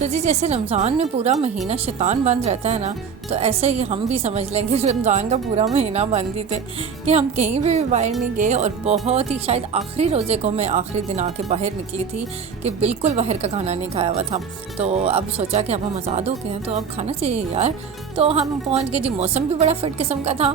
तो जी जैसे रमज़ान में पूरा महीना शैतान बंद रहता है ना, तो ऐसे ही हम भी समझ लें कि रमज़ान का पूरा महीना बंद ही थे कि हम कहीं भी बाहर नहीं गए। और बहुत ही शायद आखिरी रोज़े को मैं आखिरी दिन आके बाहर निकली थी कि बिल्कुल बाहर का खाना नहीं खाया हुआ था। तो अब सोचा कि अब हम आज़ाद हो गए हैं तो अब खाना चाहिए यार। तो हम पहुंच गए जी, मौसम भी बड़ा फिट किस्म का था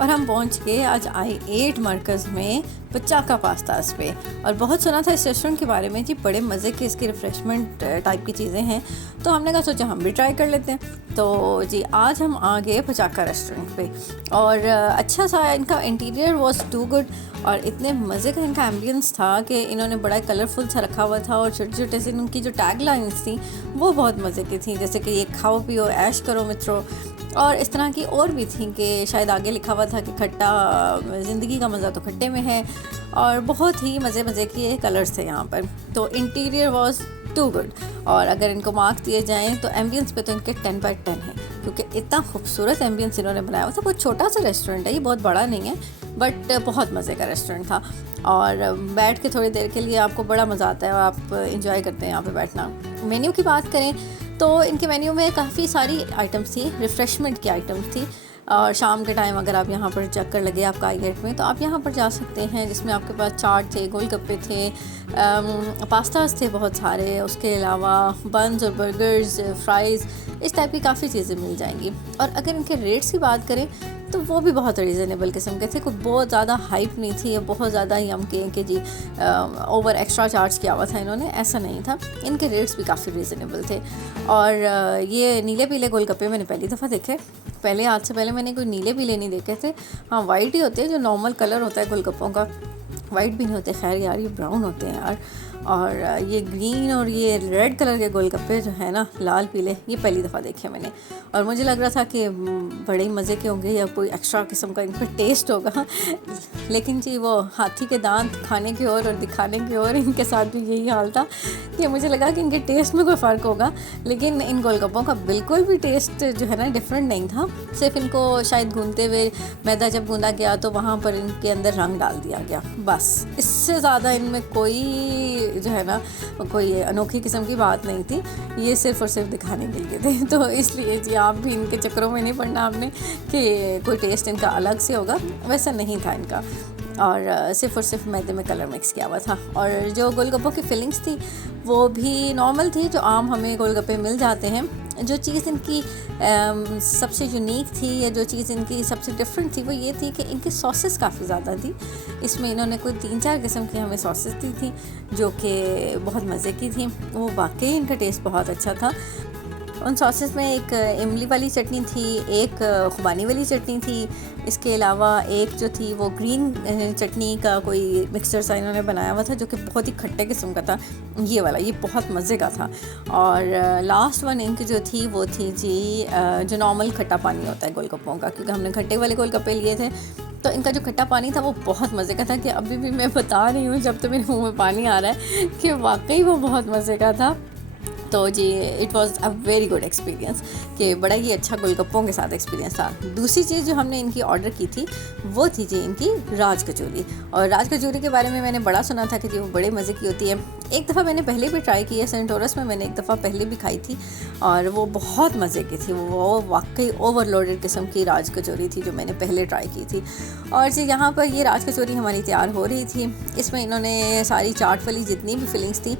और हम पहुंच गए आज I8 मरकज़ में पचाका पास्तास पे। और बहुत सुना था इस रेस्टोरेंट के बारे में जी, बड़े मज़े की इसकी रिफ़्रेशमेंट टाइप की चीज़ें हैं। तो हमने कहा सोचा हम भी ट्राई कर लेते हैं। तो जी आज हम आ गए पचाका रेस्टोरेंट पे और अच्छा सा इनका इंटीरियर वॉज टू गुड और इतने मज़े का इनका एम्बियंस था कि इन्होंने बड़ा कलरफुल सा रखा हुआ था। और छोटे छोटे से इनकी जो टैग लाइन्स थी वो बहुत मज़े की थी, जैसे कि ये खाओ पियो ऐश करो मित्रों, और इस तरह की और भी थी कि शायद आगे लिखा हुआ था कि खट्टा, ज़िंदगी का मज़ा तो खट्टे में है। और बहुत ही मज़े के कलर्स थे यहाँ पर। तो इंटीरियर वाज टू गुड और अगर इनको मार्क्स दिए जाएं तो एम्बियंस पे तो इनके 10/10 है, क्योंकि इतना खूबसूरत एम्बियंस इन्होंने बनाया हुआ था। बहुत छोटा सा रेस्टोरेंट है, ये बहुत बड़ा नहीं है, बट बहुत मज़े का रेस्टोरेंट था। और बैठ के थोड़ी देर के लिए आपको बड़ा मज़ा आता है और आप इंजॉय करते हैं यहाँ पे बैठना। मेन्यू की बात करें तो इनके मेन्यू में काफ़ी सारी आइटम्स थी, रिफ़्रेशमेंट की आइटम्स थी। और शाम के टाइम अगर आप यहाँ पर चक्कर लगे आपका I8 में तो आप यहाँ पर जा सकते हैं, जिसमें आपके पास चाट थे, गोलगप्पे थे, पास्तास थे बहुत सारे, उसके अलावा बन्स और बर्गर्स, फ्राइज़, इस टाइप की काफ़ी चीज़ें मिल जाएंगी। और अगर इनके रेट्स की बात करें तो वो भी बहुत रीज़नेबल किस्म के थे, कोई बहुत ज़्यादा हाइप नहीं थी या बहुत ज़्यादा ही हम कहें कि जी ओवर एक्स्ट्रा चार्ज किया हुआ था इन्होंने, ऐसा नहीं था। इनके रेट्स भी काफ़ी रीज़नेबल थे। और ये नीले पीले गोलगप्पे मैंने पहली दफ़ा देखे, पहले आज से पहले मैंने कोई नीले पीले नहीं देखे थे। हाँ, वाइट ही होते हैं, जो नॉर्मल कलर होता है गोलगप्पों का, वाइट भी नहीं होते। खैर यार, ये ब्राउन होते हैं यार। और ये ग्रीन और ये रेड कलर के गोलगप्पे जो है ना, लाल पीले, ये पहली दफ़ा देखे मैंने। और मुझे लग रहा था कि बड़े ही मज़े के होंगे या कोई एक्स्ट्रा किस्म का इन पर टेस्ट होगा। लेकिन जी वो हाथी के दांत खाने की और दिखाने की और इनके साथ भी यही हाल था कि मुझे लगा कि इनके टेस्ट में कोई फ़र्क होगा, लेकिन इन गोलगप्पों का बिल्कुल भी टेस्ट जो है ना डिफरेंट नहीं था। सिर्फ इनको शायद गूंदते हुए मैदा जब गूंदा गया तो वहाँ पर इनके अंदर रंग डाल दिया गया, बस। इससे ज़्यादा इनमें कोई जो है ना कोई अनोखी किस्म की बात नहीं थी। ये सिर्फ और सिर्फ दिखाने के लिए थे। तो इसलिए जी आप भी इनके चक्करों में नहीं पड़ना आपने कि कोई टेस्ट इनका अलग से होगा, वैसा नहीं था इनका। और सिर्फ और सिर्फ मैदे में कलर मिक्स किया हुआ था। और जो गोलगप्पों की फिलिंग्स थी वो भी नॉर्मल थी, जो आम हमें गोलगप्पे मिल जाते हैं। जो चीज़ इनकी सबसे यूनिक थी या जो चीज़ इनकी सबसे डिफरेंट थी वो ये थी कि इनकी सॉसेस काफ़ी ज़्यादा थी। इसमें इन्होंने कोई 3-4 किस्म की हमें सॉसेस दी थी जो कि बहुत मज़े की थी। वो वाकई इनका टेस्ट बहुत अच्छा था। उन सॉसेस में एक इमली वाली चटनी थी, एक खुबानी वाली चटनी थी, इसके अलावा एक जो थी वो ग्रीन चटनी का कोई मिक्सचर सा इन्होंने बनाया हुआ था जो कि बहुत ही खट्टे किस्म का था। ये वाला ये बहुत मज़े का था। और लास्ट वन इनकी जो थी वो थी जी जो नॉर्मल खट्टा पानी होता है गोलगप्पों का, क्योंकि हमने खट्टे वाले गोलगप्पे लिए थे तो इनका जो खट्टा पानी था वो बहुत मज़े का था कि अभी भी मैं बता रही हूँ जब तो मेरे मुँह में पानी आ रहा है कि वाकई वो बहुत मज़े का था। तो जी it was a very good experience कि बड़ा ही अच्छा गोलगप्पों के साथ एक्सपीरियंस था। दूसरी चीज़ जो हमने इनकी ऑर्डर की थी वो थी जी इनकी राज कचौरी। और राज कचौरी के बारे में मैंने बड़ा सुना था कि जी वो बड़े मज़े की होती है। एक दफ़ा मैंने पहले भी ट्राई की है, सेंटोरस में मैंने एक दफ़ा पहले भी खाई थी और वो बहुत मज़े की थी। वो वाकई ओवरलोडेड किस्म की राज कचौरी थी जो मैंने पहले ट्राई की थी। और जी यहाँ पर ये राज कचौरी हमारी तैयार हो रही थी। इसमें इन्होंने सारी चाट वाली जितनी भी फिलिंग्स थी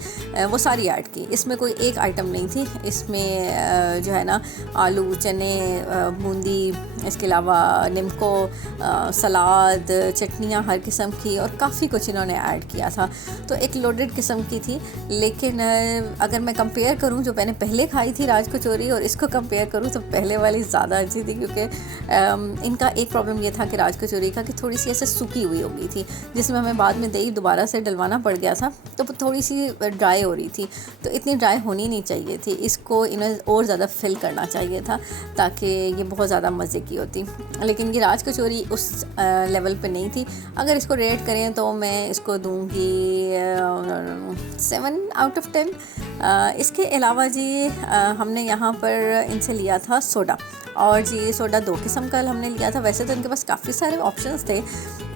वो सारी ऐड की। इसमें कोई एक आइटम नहीं थी। इसमें जो है ना आलू, चने, बूंदी, इसके अलावा निम्को, सलाद, चटनियाँ हर किस्म की और काफ़ी कुछ इन्होंने ऐड किया था। तो एक लोडेड किस्म की थी। लेकिन अगर मैं कंपेयर करूं जो मैंने पहले खाई थी राज कचौरी और इसको कंपेयर करूं तो पहले वाली ज़्यादा अच्छी थी, क्योंकि इनका एक प्रॉब्लम ये था कि राज कचौरी का कि थोड़ी सी ऐसे सूखी हुई हो गई थी, जिसमें हमें बाद में दही दोबारा से डलवाना पड़ गया था, तो थोड़ी सी ड्राई हो रही थी। तो इतनी ड्राई होनी नहीं चाहिए थी, इसको इन्हें और ज़्यादा फिल करना चाहिए था ताकि ये बहुत ज़्यादा मज़े की होती। लेकिन ये राज कचौरी उस लेवल पे नहीं थी। अगर इसको रेट करें तो मैं इसको दूंगी 7/10। इसके अलावा जी हमने यहाँ पर इनसे लिया था सोडा, और जी सोडा 2 किस्म का हमने लिया था। वैसे तो इनके पास काफ़ी सारे ऑप्शंस थे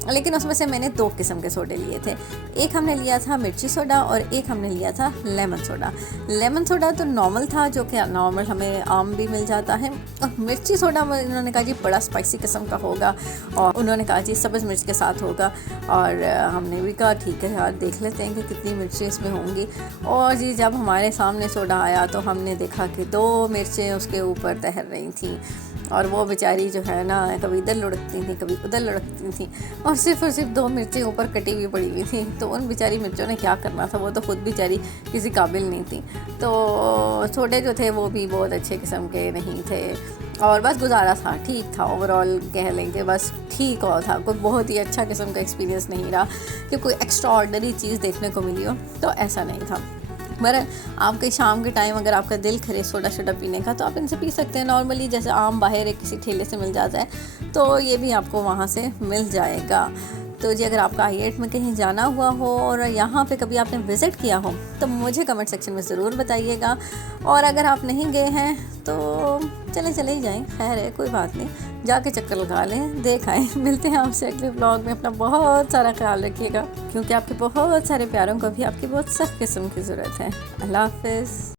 लेकिन उसमें से मैंने 2 किस्म के सोडे लिए थे। एक हमने लिया था मिर्ची सोडा और एक हमने लिया था लेमन सोडा। लेमन सोडा तो नॉर्मल था, जो कि नॉर्मल हमें आम भी मिल जाता है, और मिर्ची सोडा उन्होंने कहा जी बड़ा स्पाइसी किस्म का होगा, और उन्होंने कहा जी सब्ज़ मिर्च के साथ होगा। और हमने भी कहा ठीक है यार, देख लेते हैं कि कितनी मिर्ची इसमें होंगी। और जी जब हमारे सामने सोडा आया तो हमने देखा कि 2 मिर्चें उसके ऊपर तैर रही थीं, और वो बेचारी जो है ना कभी इधर लुढ़कती थी कभी उधर लुढ़कती थी, और सिर्फ 2 मिर्चें ऊपर कटी हुई पड़ी हुई थी। तो उन बेचारी मिर्चों ने क्या करना था, वो तो खुद बेचारी किसी काबिल नहीं थी। तो सोडे जो थे वो भी बहुत अच्छे किस्म के नहीं थे, और बस गुजारा था, ठीक था, ओवरऑल कह लेंगे बस ठीक और था। कोई बहुत ही अच्छा किस्म का एक्सपीरियंस नहीं रहा कि कोई एक्स्ट्रा ऑर्डनरी चीज़ देखने को मिली हो, तो ऐसा नहीं था। मगर आपके शाम के टाइम अगर आपका दिल करे सोडा शोडा पीने का, तो आप इनसे पी सकते हैं नॉर्मली, जैसे आम बाहर एक किसी ठेले से मिल जाता है, तो ये भी आपको वहाँ से मिल जाएगा। तो जी अगर आपका I8 में कहीं जाना हुआ हो और यहाँ पे कभी आपने विज़िट किया हो तो मुझे कमेंट सेक्शन में ज़रूर बताइएगा, और अगर आप नहीं गए हैं तो चले ही जाएं, खैर है कोई बात नहीं, जाके चक्कर लगा लें, देख आएँ। मिलते हैं आपसे अगले ब्लॉग में। अपना बहुत सारा ख्याल रखिएगा, क्योंकि आपके बहुत सारे प्यारों को भी आपकी बहुत सख्त किस्म की ज़रूरत है। अल्लाह हाफ़िज़।